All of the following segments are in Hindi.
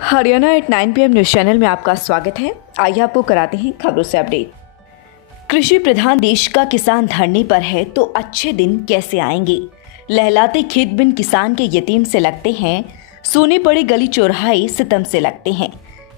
Haryana eight 9 PM news channel में आपका स्वागत है। आइए आपको कराते हैं खबरों से अपडेट। कृषि प्रधान देश का किसान धरने पर है तो अच्छे दिन कैसे आएंगे। लहलाते खेत बिन किसान के यतीम से लगते हैं, सोने पड़े गली चौराहे सितम से लगते हैं।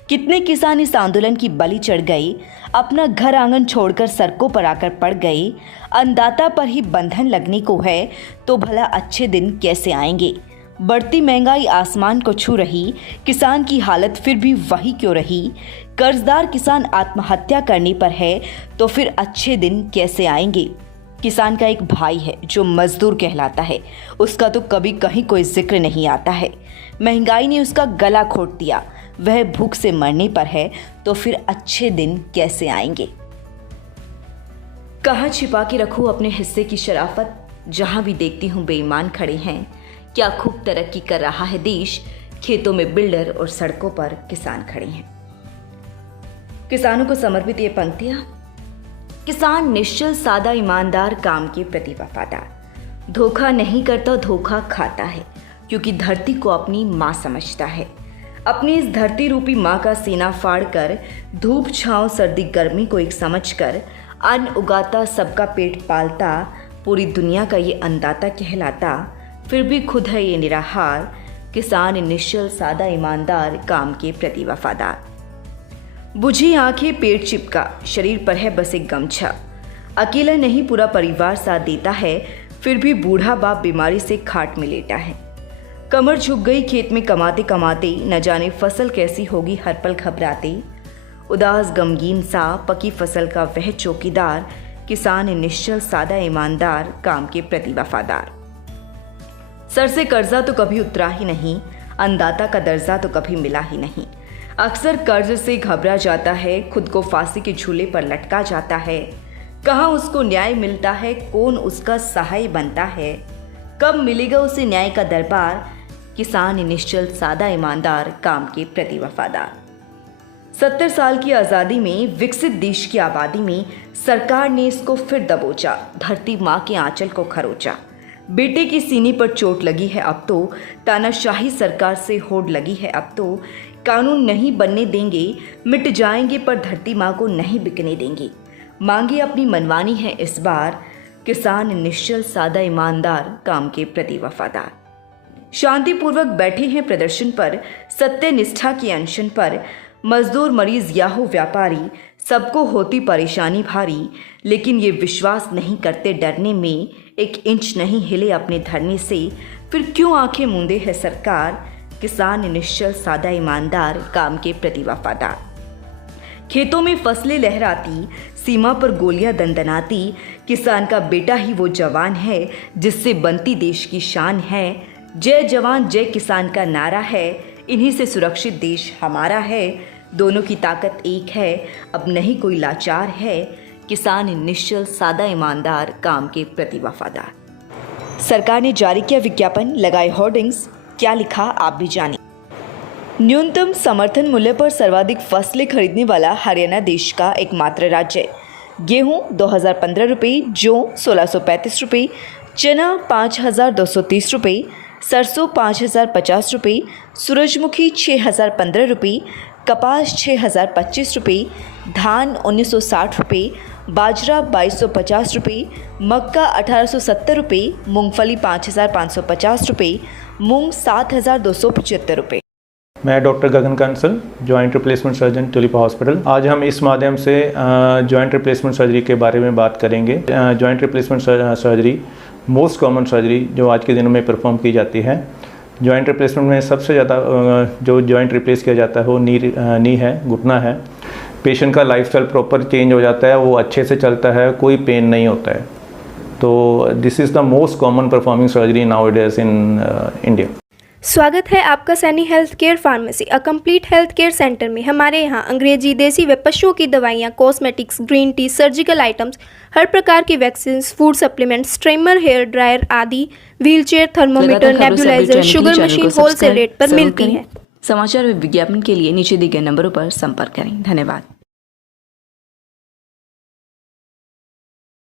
कितने किसान इस आंदोलन की बलि चढ़ गए, अपना घर आंगन छोड़कर सड़कों पर आकर पड़ गए। अन्नदाता पर ही बंधन लगने को है तो भला अच्छे दिन कैसे आएंगे। बढ़ती महंगाई आसमान को छू रही, किसान की हालत फिर भी वही क्यों रही। कर्जदार किसान आत्महत्या करने पर है तो फिर अच्छे दिन कैसे आएंगे। किसान का एक भाई है जो मजदूर कहलाता है, उसका तो कभी कहीं कोई जिक्र नहीं आता है। महंगाई ने उसका गला घोट दिया, वह भूख से मरने पर है तो फिर अच्छे दिन कैसे आएंगे। कहाँ छिपा के रखूं अपने हिस्से की शराफत, जहां भी देखती हूं बेईमान खड़े हैं। क्या खूब तरक्की कर रहा है देश, खेतों में बिल्डर और सड़कों पर किसान खड़े हैं। किसानों को समर्पित ये पंक्तियां। किसान निश्चल सादा ईमानदार, काम के प्रति वफादार। धोखा नहीं करता, धोखा खाता है, क्योंकि धरती को अपनी माँ समझता है। अपनी इस धरती रूपी माँ का सीना फाड़ कर, धूप छांव सर्दी गर्मी को एक समझ कर, अन्न उगाता, सबका पेट पालता, पूरी दुनिया का ये अन्नदाता कहलाता, फिर भी खुद है ये निराहार। किसान निश्चल सादा ईमानदार, काम के प्रति वफादार। बुझी आंखें पेट चिपका, शरीर पर है बस एक गमछा। अकेला नहीं पूरा परिवार साथ देता है, फिर भी बूढ़ा बाप बीमारी से खाट में लेटा है। कमर झुक गई खेत में कमाते कमाते, न जाने फसल कैसी होगी हर पल घबराते। उदास गमगीन सा पकी फसल का वह चौकीदार, किसान निश्चल सादा ईमानदार, काम के प्रति वफादार। सर से कर्जा तो कभी उतरा ही नहीं, अन्नदाता का दर्जा तो कभी मिला ही नहीं। अक्सर कर्ज से घबरा जाता है, खुद को फांसी के झूले पर लटका जाता है। कहाँ उसको न्याय मिलता है, कौन उसका सहाय बनता है, कब मिलेगा उसे न्याय का दरबार। किसान निश्चल सादा ईमानदार, काम के प्रति वफादार। 70 साल की आज़ादी में, विकसित देश की आबादी में, सरकार ने इसको फिर दबोचा, धरती माँ के आंचल को खरोचा। बेटे की सीने पर चोट लगी है अब तो, तानाशाही सरकार से होड़ लगी है अब तो। कानून नहीं बनने देंगे, मिट जाएंगे पर धरती माँ को नहीं बिकने देंगे। मांगे अपनी मनवानी है इस बार, किसान निश्चल सादा ईमानदार, काम के प्रति वफादार। शांतिपूर्वक बैठे हैं प्रदर्शन पर, सत्य निष्ठा की अनशन पर। मजदूर मरीज या हो व्यापारी, सबको होती परेशानी भारी, लेकिन ये विश्वास नहीं करते डरने में, एक इंच नहीं हिले अपने धरने से। फिर क्यों आंखें मूंदे है सरकार, किसान निश्चल सादा ईमानदार, काम के प्रति वफादार। खेतों में फसलें लहराती, सीमा पर गोलियां दंदनाती, किसान का बेटा ही वो जवान है जिससे बनती देश की शान है। जय जवान जय किसान का नारा है, इन्हीं से सुरक्षित देश हमारा है। दोनों की ताकत एक है, अब नहीं कोई लाचार है। किसान निश्चल सादा ईमानदार, काम के प्रति वफादार। सरकार ने जारी किया विज्ञापन, लगाए होर्डिंग्स, क्या लिखा आप भी जानिए। न्यूनतम समर्थन मूल्य पर सर्वाधिक फसलें खरीदने वाला हरियाणा देश का एकमात्र राज्य है। गेहूं 2015 रुपये, जौ 1635 रुपये, चना 5230 रुपये, सरसों 5050 रुपये, सूरजमुखी 6015 रुपये, कपास 6025 रुपये, धान 1960 रुपये, बाजरा 2250 रुपये, मक्का 1870 रुपये, मूंगफली 5550 रुपये, मूंग 7275 रुपये। मैं doctor Gagan Kansal, joint replacement surgeon, Tulipa hospital. आज हम इस माध्यम से जॉइंट रिप्लेसमेंट सर्जरी के बारे में बात करेंगे। Joint replacement surgery most common surgery जो आज के दिनों में परफॉर्म की जाती है। जॉइंट रिप्लेसमेंट में सबसे ज़्यादा जो जॉइंट रिप्लेस किया जाता है वो नी है, घुटना है। पेशेंट का लाइफस्टाइल प्रॉपर चेंज हो जाता है, वो अच्छे से चलता है, कोई पेन नहीं होता है। तो this is the most common performing surgery nowadays in India. स्वागत है आपका Saini health care pharmacy, a complete health care centre में। हमारे यहाँ अंग्रेजी, देसी व पशुओं की दवाइयाँ, cosmetics, green tea, surgical items, हर प्रकार की vaccine, food supplements, steamer, hair dryer आदि, wheelchair, thermometer, nebuliser, sugar machine wholesale rate पर मिलती हैं। समाचार व विज्ञापन के लिए नीचे दिए गए नंबरों पर संपर्क करें। धन्यवाद।